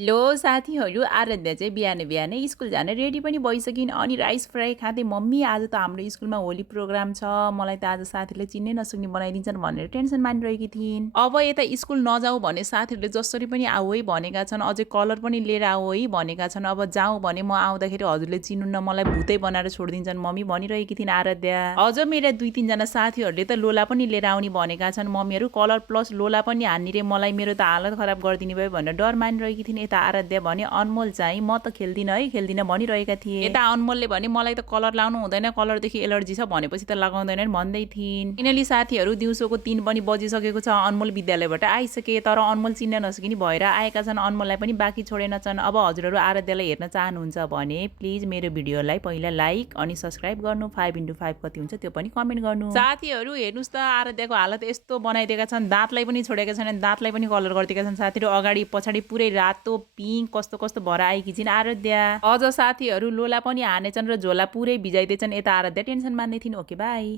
लो साथीहरू आराध्या चाहिँ बिहानै बिहानै स्कुल जाने रेडी पनि भइसकिन् अनि राइस फ्राई खाँदै मम्मी आज त हाम्रो स्कुलमा होली प्रोग्राम छ मलाई त आज साथीहरूले चिन्नै नसक्ने बनाइदिन्छन् भनेर टेन्सन मानिरहेकी थिइन्। अब यता स्कुल नजाऊ भने साथीहरूले जसरी पनि आऊ है भनेका छन्, अझै कलर पनि लिएर आऊ है भनेका छन्। अब जाउँ भने म आउँदाखेरि हजुरले चिन्नुहुन्न, मलाई भूतै बनाएर छोडिदिन्छन् मम्मी भनिरहेकी थिइन् आराध्या। अझ मेरा 2-3 जना साथीहरूले त लोला पनि लिएर आउने भनेका छन्, मम्मीहरू कलर प्लस लोला पनि हान्ने रे, मलाई मेरो त हालत खराब गरिदिने भयो भनेर डर मानिरहेकी थिइन्। यता आराध्या भने अनमोल चाहिँ म त खेल्दिनँ है खेल्दिनँ भनिरहेका थिए। यता अनमोलले भने मलाई त कलर लाउनु हुँदैन, कलरदेखि एलर्जी छ भनेपछि त लगाउँदैनन् भन्दै थिइन्। फाइनली साथीहरू दिउँसोको 3 पनि बजिसकेको छ, अनमोल विद्यालयबाट आइसके तर अनमोल चिन्न नसकिने भएर आएका छन्। अनमोललाई पनि बाँकी छोडेनछन्। अब हजुरहरू आराध्यालाई हेर्न चाहनुहुन्छ भने प्लिज मेरो भिडियोलाई पहिला लाइक अनि सब्सक्राइब गर्नु, 5x5 कति हुन्छ त्यो पनि कमेन्ट गर्नु। साथीहरू हेर्नुहोस् त आराध्याको हालत यस्तो बनाइदिएका छन्, दाँतलाई पनि छोडेका छैनन्, दाँतलाई पनि कलर गरिदिएका छन्। साथीहरू अगाडि पछाडि पुरै रातो पिङ्क कस्तो कस्तो भएर आएकी छिन् आराध्या। अझ साथीहरू लोला पनि हानेछन् र झोला पुरै भिजाइदिएछन्। यता आराध्या टेन्सन मान्दै थिइन्। Okay by.